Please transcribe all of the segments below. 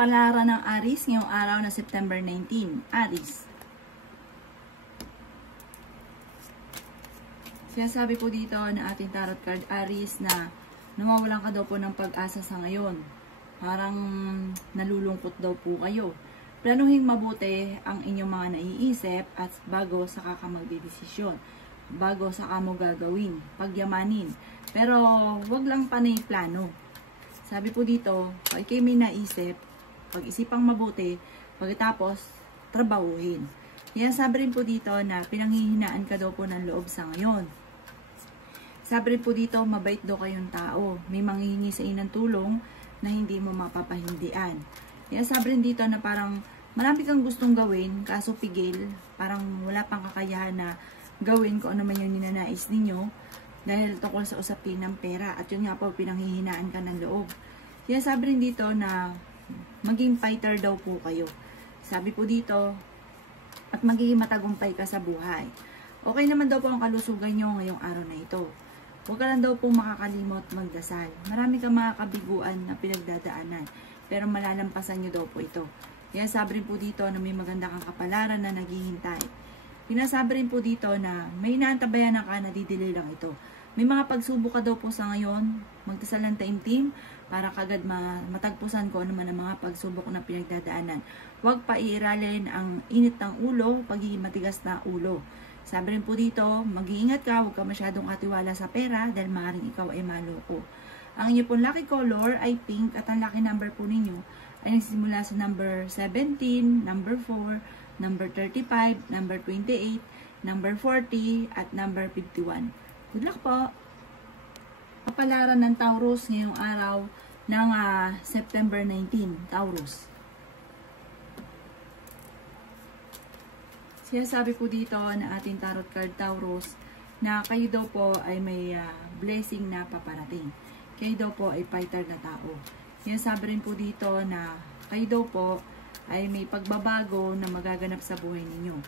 Kapalaran ng Aries ngayong araw na September 19. Aries. Sinasabi po dito na ating tarot card Aries na nawawalan ka daw po ng pag-asa sa ngayon. Parang nalulungkot daw po kayo. Planuhin mabuti ang inyong mga naiisip at bago saka ka magdedesisyon. Bago saka mo gagawin. Pagyamanin. Pero wag lang panay plano. Sabi po dito, pag kayo may naisip, pag-isipang mabuti, pagkatapos trabahuhin. Yan sabi rin po dito na pinanghihinaan ka daw po ng loob sa ngayon. Sabi rin po dito, mabait daw kayong tao. May manghihingi sa inyo ng tulong na hindi mo mapapahindian. Yan sabi rin dito na parang marami kang gustong gawin, kaso pigil, parang wala pang kakayahan na gawin kung ano man yung ninanais ninyo dahil tungkol sa usapin ng pera. At yun nga po, pinanghihinaan ka ng loob. Yan sabi rin dito na maging fighter daw po kayo. Sabi po dito, at magiging matagumpay ka sa buhay. Okay naman daw po ang kalusugan nyo ngayong araw na ito. Huwag ka lang daw po makakalimot magdasal. Marami kang mga kabiguan na pinagdadaanan, pero malalampasan nyo daw po ito. Kaya sabi rin po dito na may maganda kang kapalaran na naghihintay. Pinasabi rin po dito na may inaantabayan ka na didili lang ito. May mga pagsubok ka daw po sa ngayon, magdasal ng taimtim, para kagad matagpusan ko naman ang mga pagsubok na pinagdadaanan. Huwag pa iiralin ang init ng ulo, pagiging matigas na ulo. Sabi rin po dito, mag-iingat ka, huwag ka masyadong katiwala sa pera dahil maaaring ikaw ay maloko. Ang inyo pong lucky color ay pink at ang lucky number po ninyo ay nagsisimula sa number 17, number 4, number 35, number 28, number 40, at number 51. Good luck po! Kapalaran ng Taurus ngayong araw ng September 19, Taurus. Sinasabi po dito na ating tarot card Taurus na kayo daw po ay may blessing na paparating. Kayo daw po ay fighter na tao. Sinasabi rin po dito na kayo daw po ay may pagbabago na magaganap sa buhay ninyo.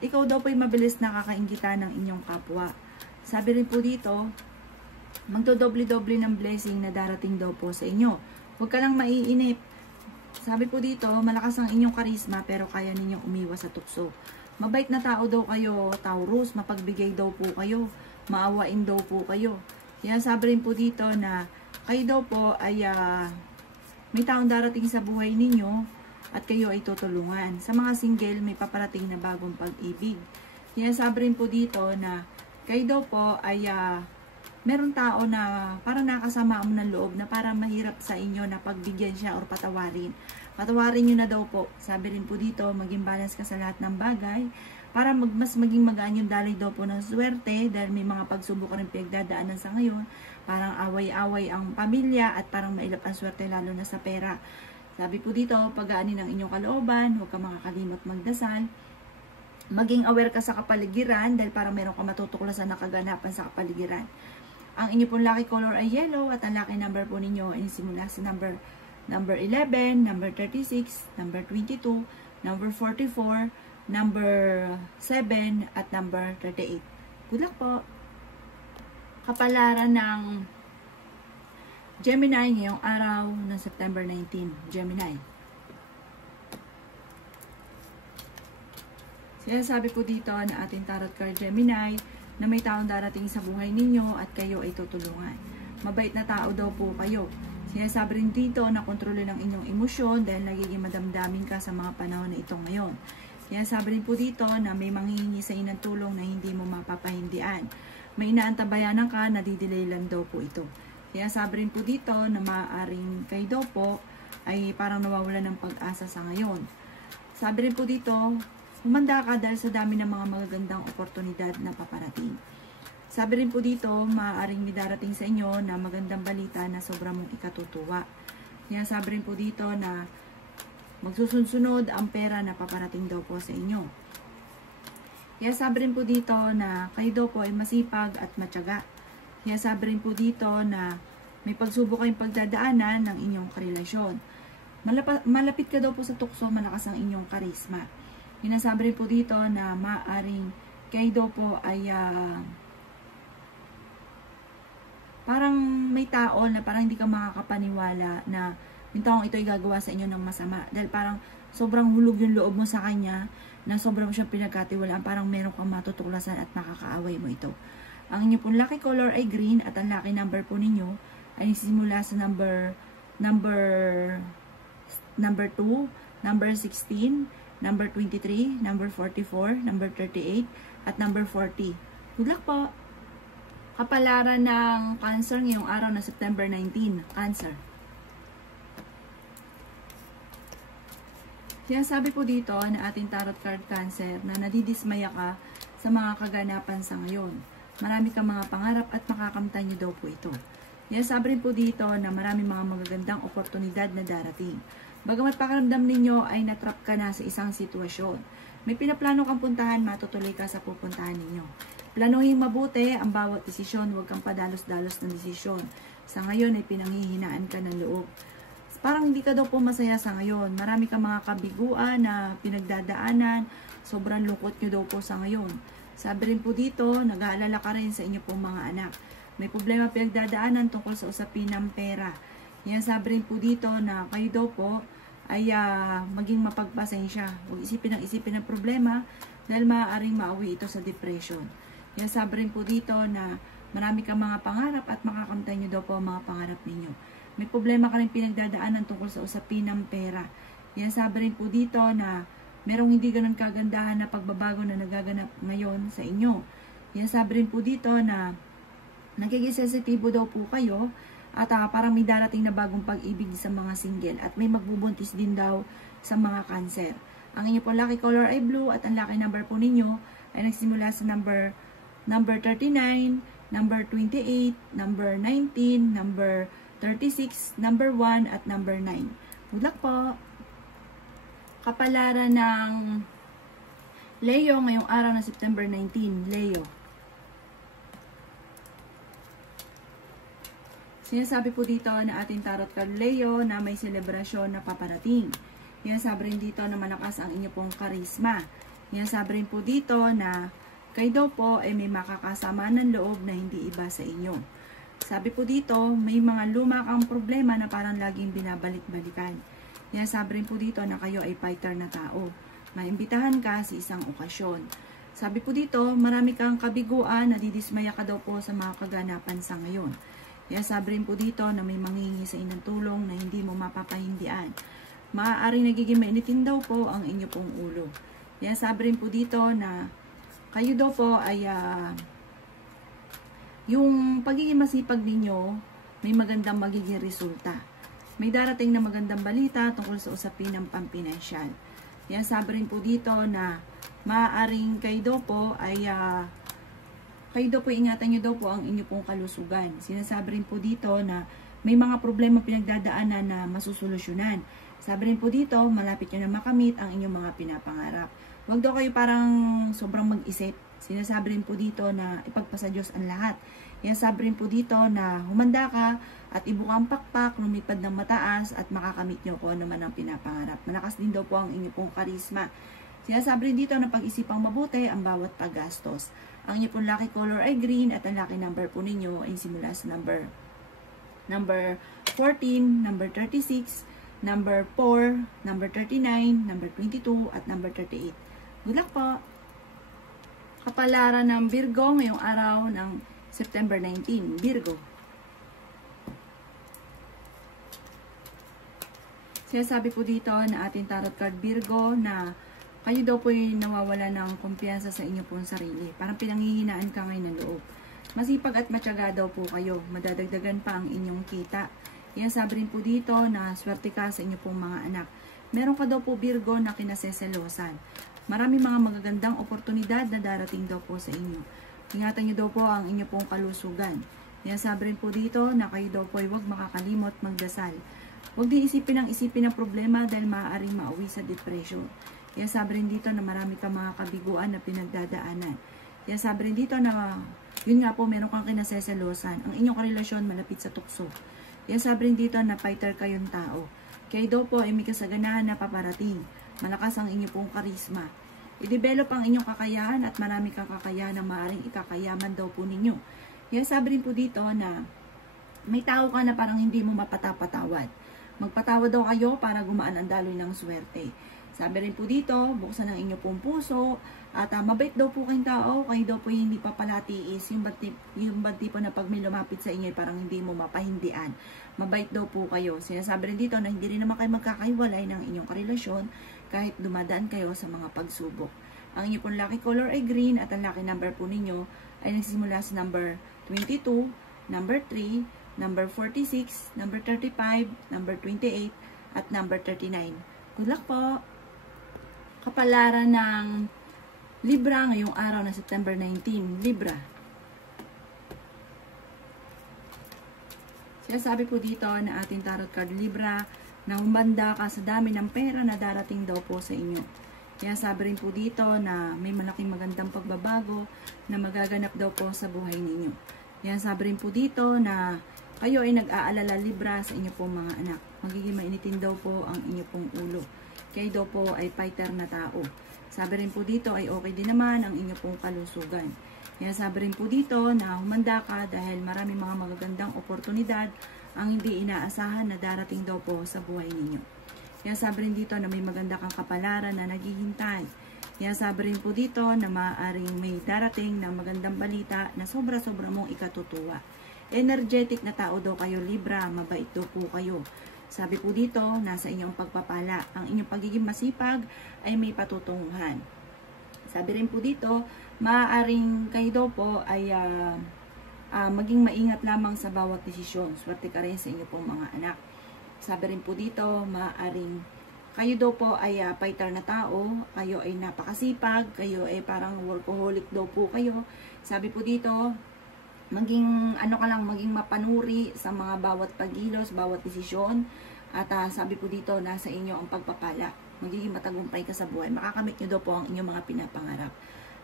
Ikaw daw po ay mabilis na kakainggitan ng inyong kapwa. Sabi rin po dito, magdodoble-doble ng blessing na darating daw po sa inyo. Huwag ka lang maiinip. Sabi po dito, malakas ang inyong karisma pero kaya ninyong umiwas sa tukso. Mabait na tao daw kayo, Taurus. Mapagbigay daw po kayo. Maawain daw po kayo. Yan sabi rin po dito na kayo daw po ay may taong darating sa buhay ninyo at kayo ay tutulungan. Sa mga single, may paparating na bagong pag-ibig. Yan sabi rin po dito na kayo daw po ay meron tao na parang nakasama mo ng loob na parang mahirap sa inyo na pagbigyan siya or patawarin. Patawarin nyo na daw po. Sabi rin po dito, maging balance ka sa lahat ng bagay para mas maging magaan yung daloy daw po ng swerte dahil may mga pagsubok rin pinagdadaanan sa ngayon. Parang away-away ang pamilya at parang mailap ang swerte lalo na sa pera. Sabi po dito, pagaanin ang inyong kalooban, huwag ka makakalimot magdasal. Maging aware ka sa kapaligiran dahil parang meron ka matutuklasan na kaganapan sa kapaligiran. Ang inyo pong lucky color ay yellow at ang lucky number po ninyo ay simula sa number 11, number 36, number 22, number 44, number 7, at number 38. Good luck po! Kapalaran ng Gemini ngayong araw ng September 19. Gemini. Sinasabi po dito na ating tarot card Gemini na may taong darating sa buhay ninyo at kayo ay tutulungan. Mabait na tao daw po kayo. Sinasabi rin dito na kontrolin ang inyong emosyon dahil nagiging madamdamin ka sa mga panahon na ito ngayon. Sinasabi rin po dito na may manghihingi sa inyo ng tulong na hindi mo mapapahindian. May inaantabayanan ka na didelay lang daw po ito. Sinasabi rin po dito na maaaring kayo daw po ay parang nawawalan ng pag-asa sa ngayon. Sabi rin po dito, humanda ka dahil sa dami ng mga magagandang oportunidad na paparating. Sabi rin po dito, maaaring may darating sa inyo na magandang balita na sobrang mong ikatutuwa. Yan sabi rin po dito na magsusunod ang pera na paparating daw po sa inyo. Yan sabi rin po dito na kayo daw po ay masipag at matyaga. Yan sabi rin po dito na may pagsubok kayong pagdadaanan ng inyong karelasyon. Malapit ka daw po sa tukso, malakas ang inyong karisma. Sinasabi rin po dito na maaaring kayo daw po ay parang may tao na parang hindi ka makakapaniwala na yung taong ito ay gagawa sa inyo ng masama. Dahil parang sobrang hulog yung loob mo sa kanya, na sobrang siyang pinagkatiwalaan, parang meron kang matutuklasan at makakaaway mo ito. Ang inyo pong lucky color ay green at ang lucky number po ninyo ay simula sa number 2, number 16, number 23, number 44, number 38, at number 40. Good luck po! Kapalaran ng Cancer ngayong araw na September 19. Cancer. Sinasabi po dito na ating tarot card Cancer na nadidismaya ka sa mga kaganapan sa ngayon. Marami kang mga pangarap at makakamtan niyo daw po ito. Sinasabi rin po dito na marami mga magagandang oportunidad na darating. Bagamat pakiramdam ninyo ay natrap ka na sa isang sitwasyon. May pinaplano kang puntahan, matutuloy ka sa pupuntahan ninyo. Planuhin mabuti ang bawat desisyon, huwag kang padalos-dalos ng desisyon. Sa ngayon ay pinanghihinaan ka ng loob. Parang hindi ka daw po masaya sa ngayon. Marami kang mga kabiguan na pinagdadaanan. Sobrang lungkot nyo daw po sa ngayon. Sabi rin po dito, nag-aalala ka rin sa inyo pong mga anak. May problema pinagdadaanan tungkol sa usapin ng pera. Yan, sabi rin po dito na kayo daw po ay maging mapagpasensya. Huwag isipin ng problema dahil maaaring mauwi ito sa depression. Yan, sabi rin po dito na marami kang mga pangarap at makakamtan nyo daw po ang mga pangarap ninyo. May problema ka rin pinagdadaanan tungkol sa usapin ng pera. Yan, sabi rin po dito na merong hindi ganun kagandahan na pagbabago na nagaganap ngayon sa inyo. Yan, sabi rin po dito na nagiging sensitibo daw po kayo at parang may darating na bagong pag-ibig sa mga single at may magbubuntis din daw sa mga Cancer. Ang inyo po lucky color ay blue at ang lucky number po ninyo ay nagsimula sa number 39, number 28, number 19, number 36, number 1, at number 9. Good luck po! Kapalaran ng Leo ngayong araw na September 19. Leo. Sinasabi po dito na ating tarot card Leo na may selebrasyon na paparating. Sinasabi rin dito na malakas ang inyo pong karisma. Sinasabi rin po dito na kayo daw po ay may makakasama ng loob na hindi iba sa inyo. Sabi po dito, may mga luma kang problema na parang laging binabalik-balikan. Sabi rin po dito na kayo ay fighter na tao. Maimbitahan ka sa isang okasyon. Sabi po dito, marami kang kabiguan, nadidismaya ka daw po sa mga kaganapan sa ngayon. Sabi rin po dito na may manghingi sa inang tulong na hindi mo mapapahindian. Maaaring nagiging mainitin daw po ang inyo pong ulo. Sabi rin po dito na kayo daw po ay yung pagiging masipag ninyo, may magandang magiging resulta. May darating na magandang balita tungkol sa usapin ng pampinansyal. Sabi rin po dito na maaaring kayo daw po ay ingatan nyo daw po ang inyo pong kalusugan. Sinasabi rin po dito na may mga problema pinagdadaanan na masusolusyonan. Sabi rin po dito, malapit nyo na makamit ang inyong mga pinapangarap. Huwag daw kayo parang sobrang mag-isip. Sinasabi rin po dito na ipagpasa Diyos ang lahat. Sabi rin po dito na humanda ka at ibukang pakpak, lumipad ng mataas at makakamit nyo kung ano man ang pinapangarap. Malakas din daw po ang inyong pong karisma. Sinasabi rin dito na pag-isipang mabuti ang bawat paggastos. Ang inyong pong lucky color ay green at ang lucky number po ninyo ay simula sa number 14, number 36, number 4, number 39, number 22, at number 38. Good luck po! Kapalaran ng Virgo ngayong araw ng September 19. Virgo. Sinasabi po dito na ating tarot card Virgo na kayo daw po yung nawawala ng kumpiyansa sa inyo pong sarili. Parang pinanghihinaan ka ngayon ng loob. Masipag at matyaga daw po kayo. Madadagdagan pa ang inyong kita. Sabi rin po dito na swerte ka sa inyo pong mga anak. Meron ka daw po Virgo na kinaseselosan. Marami mga magagandang oportunidad na darating daw po sa inyo. Ingatan nyo daw po ang inyo pong kalusugan. Sabi rin po dito na kayo daw po ay huwag makakalimot magdasal. Huwag din isipin ng problema dahil maaaring mauwi sa depression. Sabi rin dito na marami kang mga kabiguan na pinagdadaanan. Sabi rin dito na yun nga po, meron kang kinaseselosan. Ang inyong karelasyon malapit sa tukso. Sabi rin dito na fighter kayong tao. Kayo daw po ay may kasaganahan na paparating. Malakas ang inyong pong karisma. I-develop ang inyong kakayahan at marami kang kakayahan na maaaring ikakayaman daw po ninyo. Sabi rin po dito na may tao ka na parang hindi mo mapatapatawad. Magpatawad daw kayo para gumaan ang daloy ng swerte. Sabi rin po dito, buksan ang inyo pong puso at mabait daw po kayong tao, kayo daw po hindi papalatiis, yung bad tipo na pag may lumapit sa inyo parang hindi mo mapahindian. Mabait daw po kayo. Sinasabi rin dito na hindi rin naman kayo magkakaiwalay ng inyong karelasyon kahit dumadaan kayo sa mga pagsubok. Ang inyo pong lucky color ay green at ang lucky number po ninyo ay nagsisimula sa number 22, number 3, number 46, number 35, number 28, at number 39. Good luck po! Kapalaran ng Libra ngayong araw na September 19. Libra. Sinasabi po dito na ating tarot card Libra na humanda ka sa dami ng pera na darating daw po sa inyo. Kaya sabi rin po dito na may malaking magandang pagbabago na magaganap daw po sa buhay ninyo. Kaya sabi rin po dito na kayo ay nag-aalala Libra sa inyo pong mga anak. Magiging mainitin daw po ang inyo pong ulo. Kayo daw po ay fighter na tao. Sabi rin po dito ay okay din naman ang inyo pong kalusugan. Kaya sabi rin po dito na humanda ka dahil maraming mga magagandang oportunidad ang hindi inaasahan na darating daw po sa buhay ninyo. Kaya sabi rin dito na may maganda kang kapalaran na naghihintay. Kaya sabi rin po dito na maaaring may darating na magandang balita na sobra-sobra mong ikatutuwa. Energetic na tao daw kayo Libra, mabait daw po kayo. Sabi po dito, nasa inyong pagpapala. Ang inyong pagiging masipag ay may patutunguhan. Sabi rin po dito, maaaring kayo daw po ay maging maingat lamang sa bawat desisyon. Swerte ka rin sa inyo pong mga anak. Sabi rin po dito, maaaring kayo daw po ay fighter na tao, kayo ay napakasipag, kayo ay parang workaholic daw po kayo. Sabi po dito, maging maging mapanuri sa mga bawat pagkilos, bawat desisyon. At sabi po dito, nasa inyo ang pagpapala. Magiging matagumpay ka sa buhay. Makakamit nyo daw po ang inyong mga pinapangarap.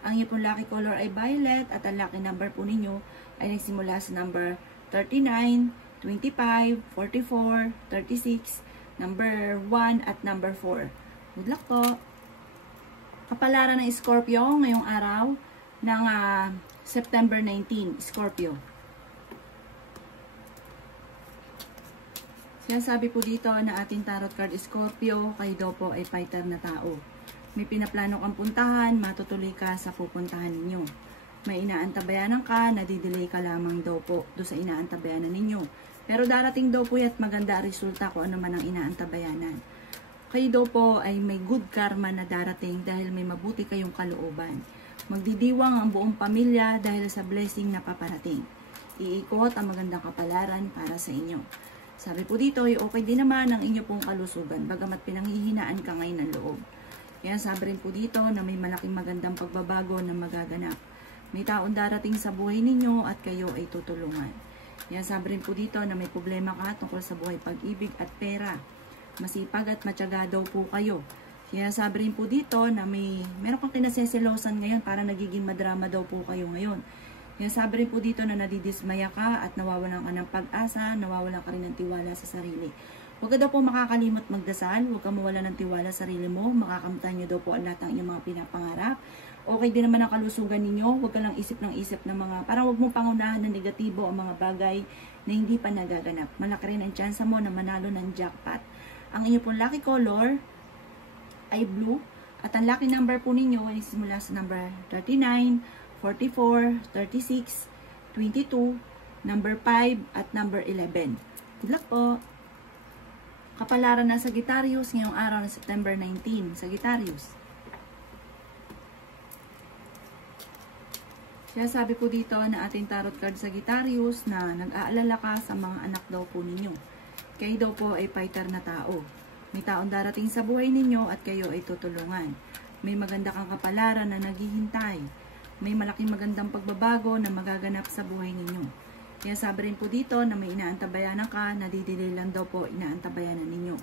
Ang inyong pong lucky color ay violet at ang lucky number po ninyo ay nagsimula sa number 39, 25, 44, 36, number 1 at number 4. Good luck po! Kapalaran ng Scorpio ngayong araw ng September 19, Scorpio. Sinasabi po dito na ating tarot card Scorpio, kayo daw po ay fighter na tao. May pinaplano kang puntahan, matutuloy ka sa pupuntahan ninyo. May inaantabayanan ka, nadidelay ka lamang daw po do sa inaantabayanan ninyo. Pero darating daw po at maganda resulta kung ano man ang inaantabayanan. Kayo daw po ay may good karma na darating dahil may mabuti kayong kalooban. Magdidiwang ang buong pamilya dahil sa blessing na paparating. Iikot ang magandang kapalaran para sa inyo. Sabi po dito, okay din naman ang inyo pong kalusugan, bagamat pinanghihinaan ka ngayon ng loob. Kaya sabi rin po dito na may malaking magandang pagbabago na magaganap. May taon darating sa buhay ninyo at kayo ay tutulungan. Kaya sabi rin po dito na may problema ka tungkol sa buhay pag-ibig at pera. Masipag at matyaga daw po kayo. Kaya sabi rin po dito na meron kang kinaseselosan ngayon para nagiging madrama daw po kayo ngayon. Kaya sabi rin po dito na nadidismaya ka at nawawalan ka ng pag-asa, nawawalan ka rin ng tiwala sa sarili. Huwag ka daw po makakalimot magdasal, huwag ka mawala ng tiwala sa sarili mo, makakamtan nyo daw po ang lahat ng inyong mga pinapangarap. Okay din naman ang kalusugan ninyo, huwag ka lang isip ng parang huwag mong pangunahan ng negatibo ang mga bagay na hindi pa nagaganap. Malaki rin ang tsansa mo na manalo ng jackpot. Ang inyong pong lucky color ay blue at ang lucky number po ninyo ay simula sa number 39, 44, 36, 22, number 5 at number 11. Good luck po! Kapalaran ng Sagittarius ngayong araw ng September 19. Sagittarius. Kaya sabi po dito na ating tarot card Sagittarius na nag-aalala ka sa mga anak daw po ninyo. Kayo daw po ay fighter na tao. May taon darating sa buhay ninyo at kayo ay tutulungan. May maganda kang kapalaran na naghihintay. May malaking magandang pagbabago na magaganap sa buhay ninyo. Kaya sabi rin po dito na may inaantabayanan ka, nadidelay lang daw po inaantabayanan ninyo.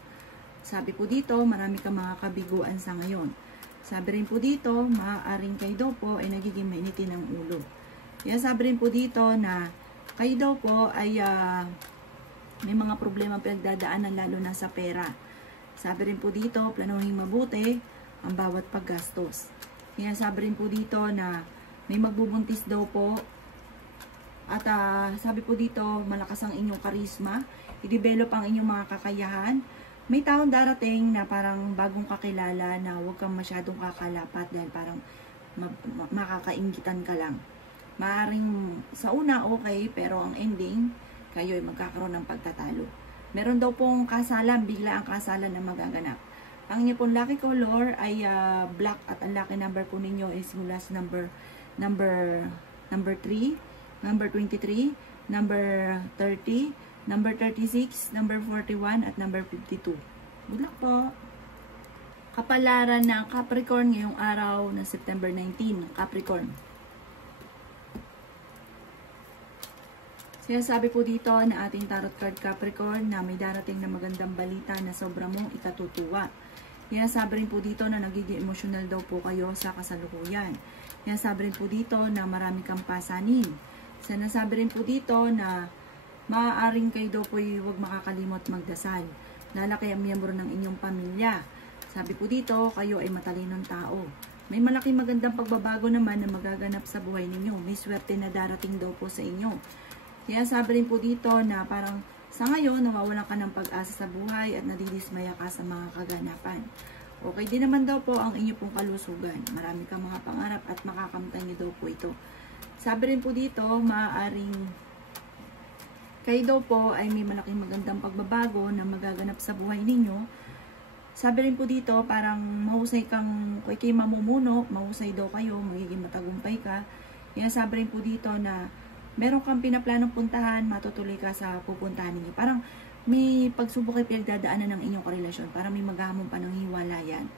Sabi po dito, marami kang mga kabiguan sa ngayon. Sabi rin po dito, maaaring kayo daw po ay nagiging mainitin ng ulo. Kaya sabi rin po dito na kayo daw po ay may mga problema pinagdadaanan lalo na sa pera. Sabi rin po dito, planuhin mabuti ang bawat paggastos. Kaya sabi rin po dito na may magbubuntis daw po. At sabi po dito, malakas ang inyong karisma. i-develop ang inyong mga kakayahan. May taong darating na parang bagong kakilala na huwag kang masyadong kakalapat dahil parang makakainggitan ka lang. Maaring sa una okay, pero ang ending, kayo ay magkakaroon ng pagtatalo. Meron daw pong kasalan, bigla ang kasalan na magaganap. Ang inyo pong lucky color ay black at ang lucky number po ninyo is mula sa number 3, number 23, number 30, number 36, number 41, at number 52. Good luck po! Kapalaran ng Capricorn ngayong araw na September 19. Capricorn. Sinasabi po dito na ating tarot card Capricorn na may darating na magandang balita na sobra mong ikatutuwa. Sinasabi rin po dito na nagiging emosyonal daw po kayo sa kasalukuyan. Sinasabi rin po dito na marami kang pasanin. Sinasabi rin po dito na maaaring kayo daw po huwag makakalimot magdasal. Lalaki ang miyembro ng inyong pamilya. Sabi po dito, kayo ay matalinong tao. May malaking magandang pagbabago naman na magaganap sa buhay ninyo. May swerte na darating daw po sa inyo. Kaya sabi rin po dito na parang sa ngayon, nawawalan ka ng pag-asa sa buhay at nadidismaya ka sa mga kaganapan. Okay din naman daw po ang inyo pong kalusugan. Marami kang mga pangarap at makakamtan niyo daw po ito. Sabi rin po dito, maaaring kayo daw po ay may malaking magandang pagbabago na magaganap sa buhay ninyo. Sabi rin po dito, parang mahusay kang, kung kayo mamumuno, mahusay daw kayo, magiging matagumpay ka. Kaya sabi rin po dito na meron kang pinaplanong puntahan, matutuloy ka sa pupuntahan ninyo. Parang may pagsubok ay pinagdadaanan ng inyong karelasyon. Parang may maghahamon pa ng hiwalayan.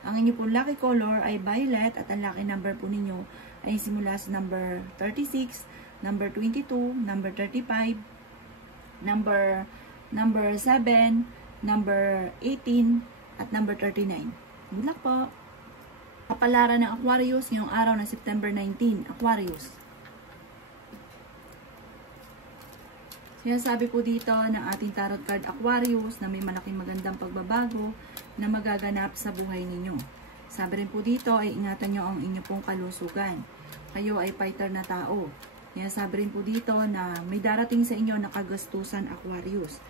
Ang inyong pong lucky color ay violet at ang lucky number po ninyo ay simula sa number 36, number 22, number 35, number 7, number 18, at number 39. Good luck po! Kapalaran ng Aquarius ngayong araw na September 19. Aquarius. Sinasabi po dito ng ating tarot card Aquarius na may malaking magandang pagbabago na magaganap sa buhay ninyo. Sabi rin po dito ay ingatan nyo ang inyo pong kalusugan. Kayo ay fighter na tao. Sabi rin po dito na may darating sa inyo na kagastusan Aquarius.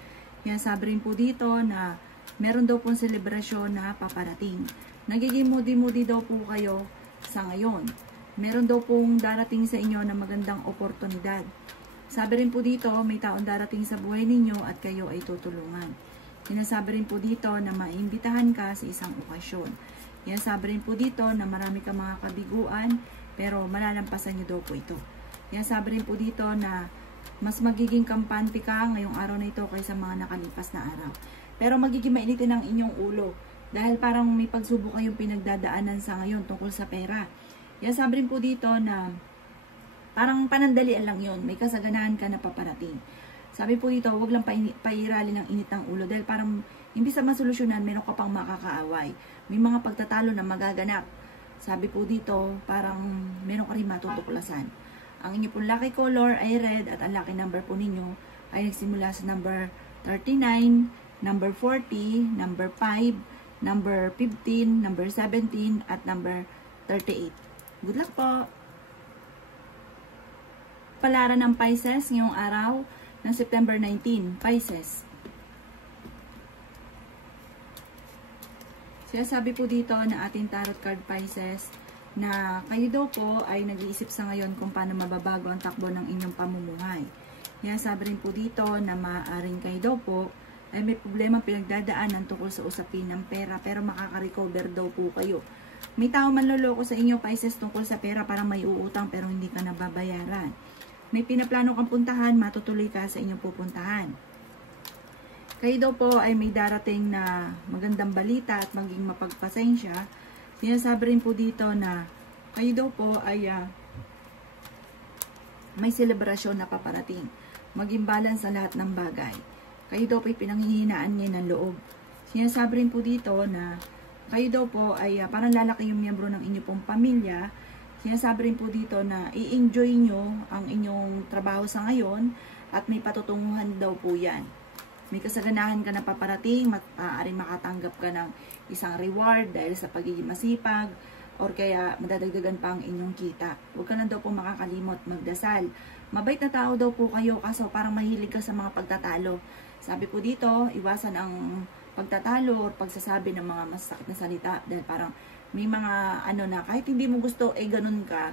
Sabi rin po dito na meron daw pong selebrasyon na paparating. Nagiging moody-moody daw po kayo sa ngayon. Meron daw pong darating sa inyo na magandang oportunidad. Sabi rin po dito, may taong darating sa buhay ninyo at kayo ay tutulungan. Sinasabi rin po dito na maimbitahan ka sa isang okasyon. Sabi rin po dito na marami kang mga kabiguan pero malalampasan niyo daw po ito. Sabi rin po dito na mas magiging kampante ka ngayong araw na ito kaysa mga nakalipas na araw. Pero magiging mainitin ang inyong ulo dahil parang may pagsubok kayong pinagdadaanan sa ngayon tungkol sa pera. Sabi rin po dito na parang panandalian lang yon, may kasaganahan ka na paparating. Sabi po dito, huwag lang pairali ng init ng ulo dahil parang imbis na masolusyonan, meron ka pang makakaaway. May mga pagtatalo na magaganap. Sabi po dito, parang meron ka rin matutuklasan. Ang inyo pong lucky color ay red at ang lucky number po ninyo ay nagsimula sa number 39, number 40, number 5, number 15, number 17, at number 38. Good luck po! Palaran ng Pisces ngayong araw ng September 19. Pisces. Sinasabi po dito na ating tarot card Pisces na kayo daw po ay nag-iisip sa ngayon kung paano mababago ang takbo ng inyong pamumuhay. Sabi rin po dito na maaaring kayo daw po ay may problema pinagdadaanan tungkol sa usapin ng pera pero makaka-recover daw po kayo. May tao manloloko sa inyo Pisces tungkol sa pera, parang may uutang pero hindi ka nababayaran. May pinaplano kang puntahan, matutuloy ka sa inyong pupuntahan. Kayo daw po ay may darating na magandang balita at maging mapagpasensya. Sinasabi rin po dito na kayo daw po ay may selebrasyon na paparating. Maging balance sa lahat ng bagay. Kayo daw po ay pinanghihinaan niya ng loob. Sinasabi rin po dito na kayo daw po ay parang lalaki yung miyembro ng inyong pong pamilya. Sinasabi rin po dito na i-enjoy nyo ang inyong trabaho sa ngayon at may patutunguhan daw po yan. May kasaganahan ka na paparating, maaaring makatanggap ka ng isang reward dahil sa pagiging masipag or kaya madadagdagan pa ang inyong kita. Huwag ka na daw po makakalimot magdasal. Mabait na tao daw po kayo kaso parang mahilig ka sa mga pagtatalo. Sabi po dito, iwasan ang pagtatalo or pagsasabi ng mga masakit na salita dahil parang may mga ano na kahit hindi mo gusto ganun ka,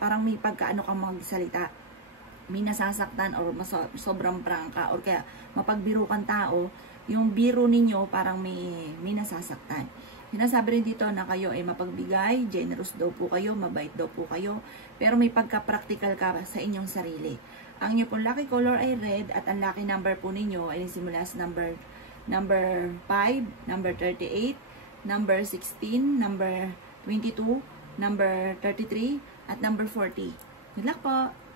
parang may pagkaano kang magsalita, may nasasaktan or sobrang prangka or kaya mapagbiro kang tao, yung biro ninyo parang may nasasaktan. Sinasabi rin dito na kayo ay mapagbigay, generous daw po kayo, mabait daw po kayo, pero may pagka-practical ka sa inyong sarili. Ang inyo pong lucky color ay red at ang lucky number po ninyo ay simula sa number 5, number 38, number 16, number 22, number 33, at number 40. Good luck po!